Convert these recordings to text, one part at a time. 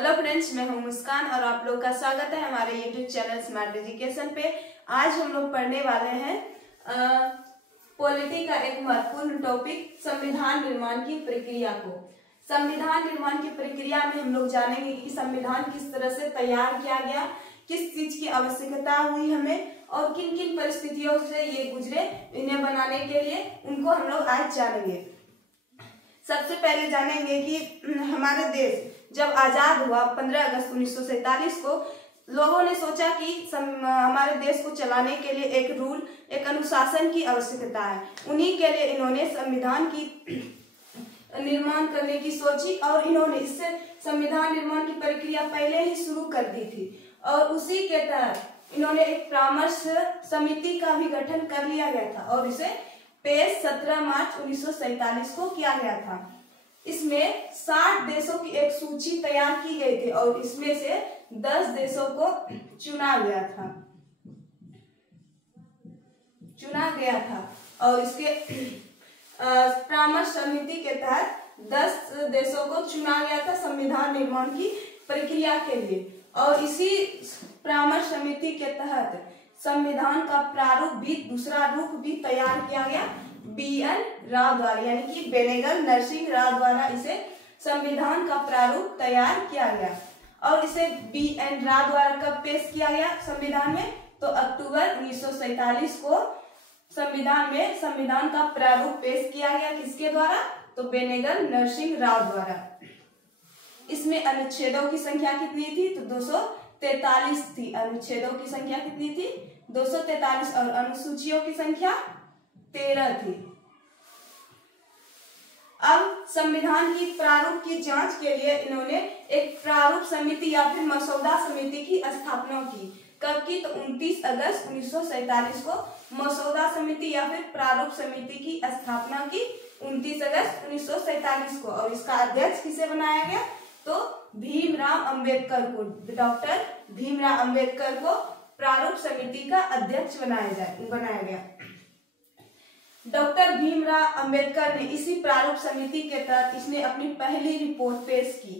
Hello friends, मैं हूं मुस्कान और आप लोग का स्वागत है हमारे यूट्यूब चैनल स्मार्ट एजुकेशन पे। आज हम लोग पढ़ने वाले हैं पॉलिटी का एक महत्वपूर्ण टॉपिक संविधान निर्माण की प्रक्रिया को। संविधान निर्माण की प्रक्रिया में हम लोग जानेंगे कि संविधान किस तरह से तैयार किया गया, किस चीज की आवश्यकता हुई हमें और किन किन परिस्थितियों से ये गुजरे, इन्हें बनाने के लिए उनको हम लोग आज जानेंगे। सबसे पहले जानेंगे कि हमारे देश जब आजाद हुआ 15 अगस्त 1947 को, लोगों ने सोचा कि हमारे देश को चलाने के लिए एक रूल, एक अनुशासन की आवश्यकता है। उन्हीं के लिए इन्होंने संविधान की निर्माण करने की सोची और इन्होंने इससे संविधान निर्माण की प्रक्रिया पहले ही शुरू कर दी थी और उसी के तहत इन्होंने एक परामर्श समिति का भी गठन कर लिया गया था और इसे पेश 17 मार्च 1947 को किया गया था। इसमें 60 देशों की एक सूची तैयार की गई थी और इसमें से 10 देशों को चुना गया था और इसके परामर्श समिति के तहत 10 देशों को चुना गया था संविधान निर्माण की प्रक्रिया के लिए। और इसी परामर्श समिति के तहत संविधान का प्रारूप भी, दूसरा रूप भी तैयार किया गया BN राव द्वारा, यानी कि बेनेगल नरसिंह राव द्वारा इसे संविधान का प्रारूप तैयार किया गया। और इसे BN राव द्वारा कब पेश किया गया संविधान में, तो अक्टूबर 1947 को संविधान का प्रारूप पेश किया गया। किसके द्वारा, तो बेनेगल नरसिंह राव द्वारा। इसमें अनुच्छेदों की संख्या कितनी थी, तो 243 थी। अनुच्छेदों की संख्या कितनी थी, 243 और अनुसूचियों की संख्या 13 थी। अब संविधान की प्रारूप की जांच के लिए इन्होंने एक प्रारूप समिति या फिर मसौदा समिति की स्थापना की। कब की, तो 29 अगस्त 1947 को मसौदा समिति या फिर प्रारूप समिति की स्थापना की 29 अगस्त 1947 को। और इसका अध्यक्ष किसे बनाया गया, तो भीमराव अंबेडकर को, डॉक्टर भीमराव अंबेडकर को प्रारूप समिति का अध्यक्ष बनाया गया। डॉक्टर भीमराव अंबेडकर ने इसी प्रारूप समिति के तहत इसने अपनी पहली रिपोर्ट पेश की।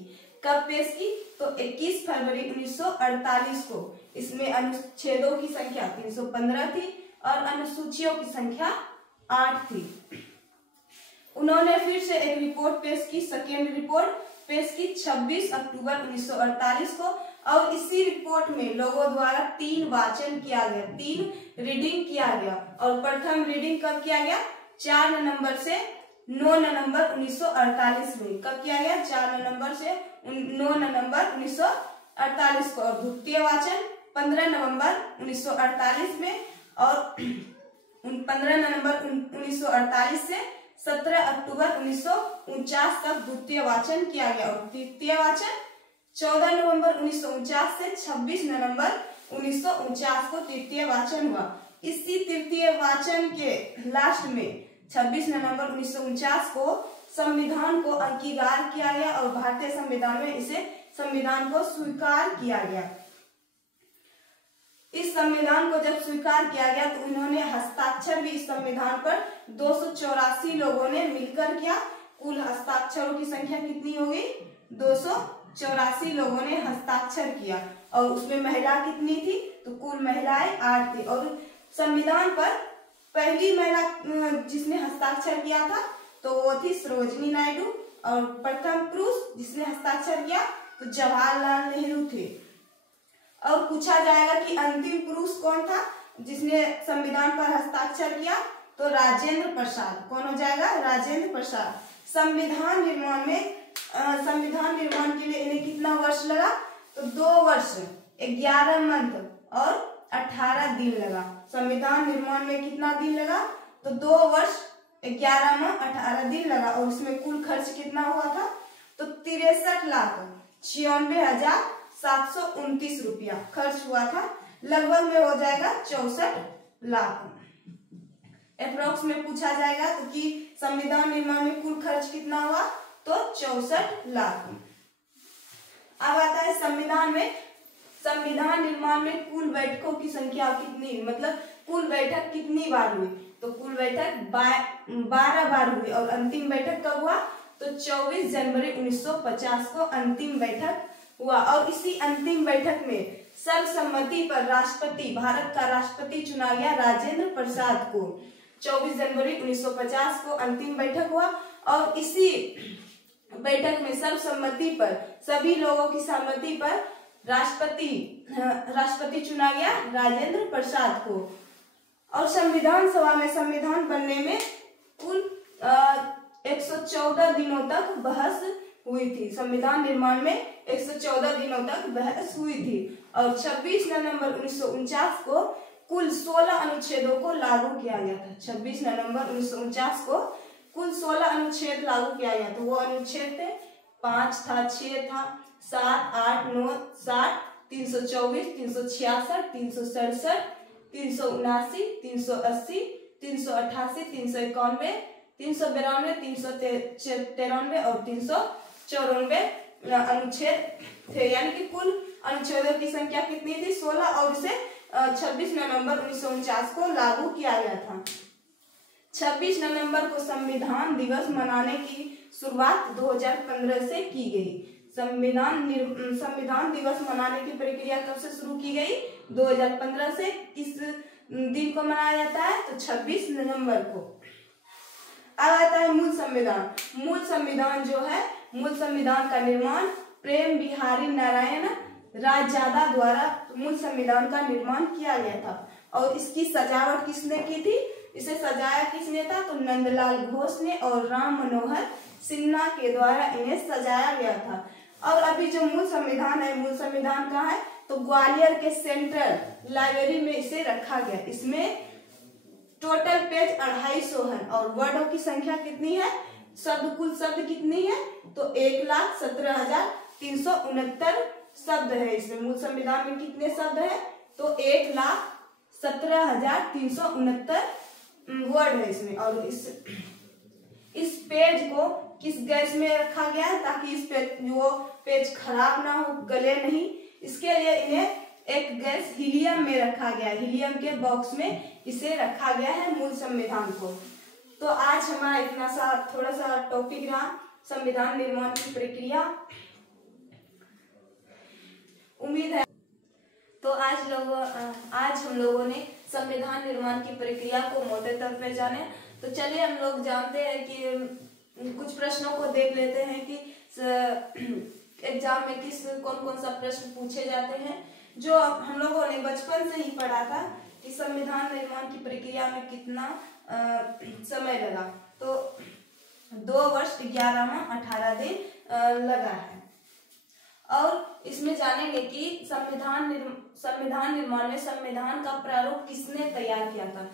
कब पेश की, तो 21 फरवरी 1948 को। इसमें अनुच्छेदों की संख्या 315 थी और अनुसूचियों की संख्या 8 थी। उन्होंने फिर से एक रिपोर्ट पेश की, सेकेंड रिपोर्ट पेश की 26 अक्टूबर 1948 को। और इसी रिपोर्ट में लोगों द्वारा 3 वाचन किया गया, 3 रीडिंग किया गया। और प्रथम रीडिंग कब किया गया, 4 नवंबर से 9 नवंबर 1948 में। कब किया गया, 4 नवंबर से 9 नवंबर 1948 को। और द्वितीय वाचन 15 नवंबर 1948 में और 15 नवंबर 1948 से 17 अक्टूबर 1949 तक द्वितीय वाचन किया गया। और तृतीय वाचन 14 नवंबर 1949 से 26 नवंबर 1949 को तृतीय वाचन हुआ। इसी तृतीय वाचन के लास्ट में 26 नवंबर 1949 को संविधान को अंगीकार किया गया और भारतीय संविधान में इसे संविधान को स्वीकार किया गया। इस संविधान को जब स्वीकार किया गया तो उन्होंने हस्ताक्षर भी इस संविधान पर 284 लोगों ने मिलकर किया। कुल हस्ताक्षरों की संख्या कितनी होगी, 284 लोगों ने हस्ताक्षर किया। और उसमें महिला कितनी थी, तो कुल महिलाएं 8 थी। और संविधान पर पहली महिला जिसने हस्ताक्षर किया था तो वो थी सरोजिनी नायडू। और प्रथम पुरुष जिसने हस्ताक्षर किया तो जवाहरलाल नेहरू थे। और पूछा जाएगा कि अंतिम पुरुष कौन था जिसने संविधान पर हस्ताक्षर किया, तो राजेंद्र प्रसाद। कौन हो जाएगा, राजेंद्र प्रसाद। संविधान निर्माण के लिए इन्हें कितना वर्ष लगा, तो 2 वर्ष 11 मंथ और 18 दिन लगा। संविधान निर्माण में कितना दिन लगा, तो 2 वर्ष 11 माह 18 दिन लगा। और इसमें कुल खर्च कितना हुआ था, तो 63,96,729 रुपया खर्च हुआ था। लगभग में हो जाएगा 64 लाख। अप्रोक्स में पूछा जाएगा तो कि संविधान निर्माण में कुल खर्च कितना हुआ, तो 64 लाख। अब आता है संविधान निर्माण में कुल बैठकों की संख्या कितनी, मतलब कुल बैठक कितनी बार हुई, तो कुल बैठक 12 बार हुई। और अंतिम बैठक कब हुआ, तो 24 जनवरी 1950 को अंतिम बैठक हुआ और इसी अंतिम बैठक में सर्वसम्मति पर भारत का राष्ट्रपति चुना गया राजेंद्र प्रसाद को। 24 जनवरी 1950 को अंतिम बैठक हुआ और इसी बैठक में सर्वसम्मति पर सभी लोगों की सहमति पर राष्ट्रपति चुना गया राजेंद्र प्रसाद को। और संविधान सभा में संविधान बनने में कुल 114 दिनों तक बहस हुई थी। संविधान निर्माण में 114 दिनों तक बहस हुई थी और 26 नवंबर 1949 को कुल 16 अनुच्छेदों को लागू किया गया था। 26 नवंबर 1949 को कुल 16 अनुच्छेद लागू किया गया था। वो अनुच्छेद थे 5 था, 6 था, 7, 8, 9, 60, 324, 366, 367, 379, 380, 388, 391, 392, 393 और 394 अनुच्छेद थे। यानी कि कुल अनुच्छेदों की संख्या कितनी थी? 16 और इसे 26 नवंबर 1949 को लागू किया गया था। 26 नवंबर को संविधान दिवस मनाने की शुरुआत 2015 से की गई। संविधान दिवस मनाने की प्रक्रिया कब से शुरू की गई? 2015 से। किस दिन को मनाया जाता है? तो 26 नवंबर को। अब आता है मूल संविधान। मूल संविधान जो है, मूल संविधान का निर्माण प्रेम बिहारी नारायण रायजादा द्वारा मूल संविधान का निर्माण किया गया था। और इसकी सजावट किसने की थी? इसे सजाया किसने था? तो नंदलाल घोष ने और राम मनोहर सिन्हा के द्वारा इन्हें सजाया गया था। और अभी जो मूल संविधान है, मूल संविधान कहाँ है? तो ग्वालियर के सेंट्रल लाइब्रेरी में इसे रखा गया। इसमें टोटल पेज 250 है और वर्डों की संख्या कितनी है? कुल शब्द कितनी है? तो 1,17,369 शब्द है। इसमें मूल संविधान में कितने शब्द है? तो 1,17,369 वर्ड है इसमें। और इस पेज को किस गैस में रखा गया है ताकि इस पेज खराब ना हो, गले नहीं? इसके लिए इन्हें एक गैस हीलियम में रखा गया है। हीलियम के बॉक्स में इसे रखा गया है मूल संविधान को। तो आज हमारा इतना सा थोड़ा सा टॉपिक रहा संविधान निर्माण की प्रक्रिया। उम्मीद है तो आज हम लोगों ने संविधान निर्माण की प्रक्रिया को मोटे तौर पे जाने। तो चलिए हम लोग जानते हैं कि कुछ प्रश्नों को देख लेते हैं कि एग्जाम में कौन कौन सा प्रश्न पूछे जाते हैं। जो हम लोगों ने बचपन से ही पढ़ा था कि संविधान निर्माण की प्रक्रिया में कितना समय लगा। तो 2 वर्ष 11 माह 18 दिन लगा है। और इसमें जानेंगे कि संविधान निर्माण में संविधान का प्रारूप किसने तैयार किया था?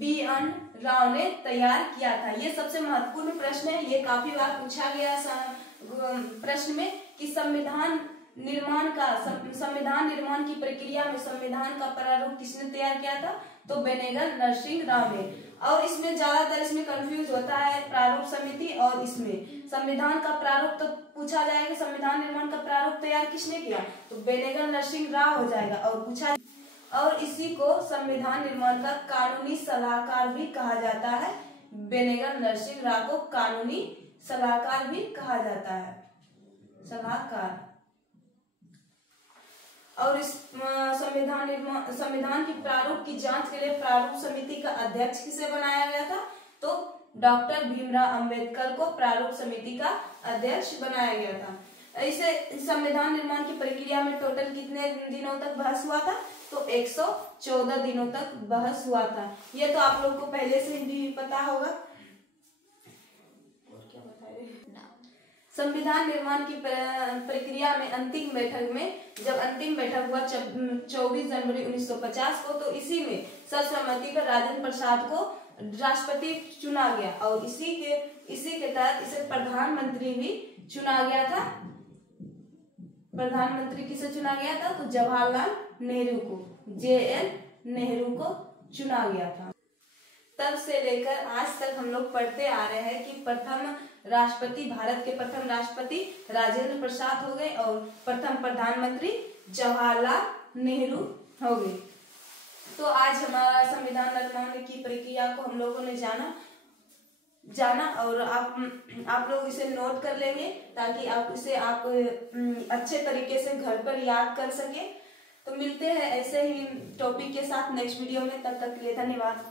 B.N. राव ने तैयार किया था। ये सबसे महत्वपूर्ण प्रश्न है। ये काफी बार पूछा गया प्रश्न में कि संविधान निर्माण की प्रक्रिया में संविधान का प्रारूप किसने तैयार किया था? तो बेनेगल नरसिंह राव ने। और इसमें ज्यादातर कंफ्यूज होता है प्रारूप समिति और इसमें संविधान का प्रारूप। तो पूछा जाएगा संविधान निर्माण का प्रारूप तैयार किसने किया? तो बेनेगल नरसिंह राव हो जाएगा। और इसी को संविधान निर्माण का कानूनी सलाहकार भी कहा जाता है। बेनेगल नरसिंह राव को कानूनी सलाहकार भी कहा जाता है, सलाहकार। और इस संविधान की प्रारूप की जांच के लिए प्रारूप समिति का अध्यक्ष किसे बनाया गया था? तो डॉक्टर भीमराव अंबेडकर को प्रारूप समिति का अध्यक्ष बनाया गया था। इसे संविधान निर्माण की प्रक्रिया में टोटल कितने दिनों तक बहस हुआ था? तो 114 दिनों तक बहस हुआ था। ये तो आप लोग को पहले से ही पता होगा। संविधान निर्माण की प्रक्रिया में अंतिम बैठक हुआ 24 जनवरी 1950 को। तो इसी में सर्वसम्मति पर राजेंद्र प्रसाद को राष्ट्रपति चुना गया और इसी के तहत इसे प्रधानमंत्री भी चुना गया था। प्रधानमंत्री किसे चुना गया था? तो जवाहरलाल नेहरू को, JN नेहरू को चुना गया था। तब से लेकर आज तक हम लोग पढ़ते आ रहे हैं कि भारत के प्रथम राष्ट्रपति राजेंद्र प्रसाद हो गए और प्रथम प्रधानमंत्री जवाहरलाल नेहरू हो गए। तो आज हमारा संविधान निर्माण की प्रक्रिया को हम लोगों ने जाना। जाना और आप लोग इसे नोट कर लेंगे ताकि आप इसे अच्छे तरीके से घर पर याद कर सके। तो मिलते हैं ऐसे ही टॉपिक के साथ नेक्स्ट वीडियो में, तब तक के लिए धन्यवाद।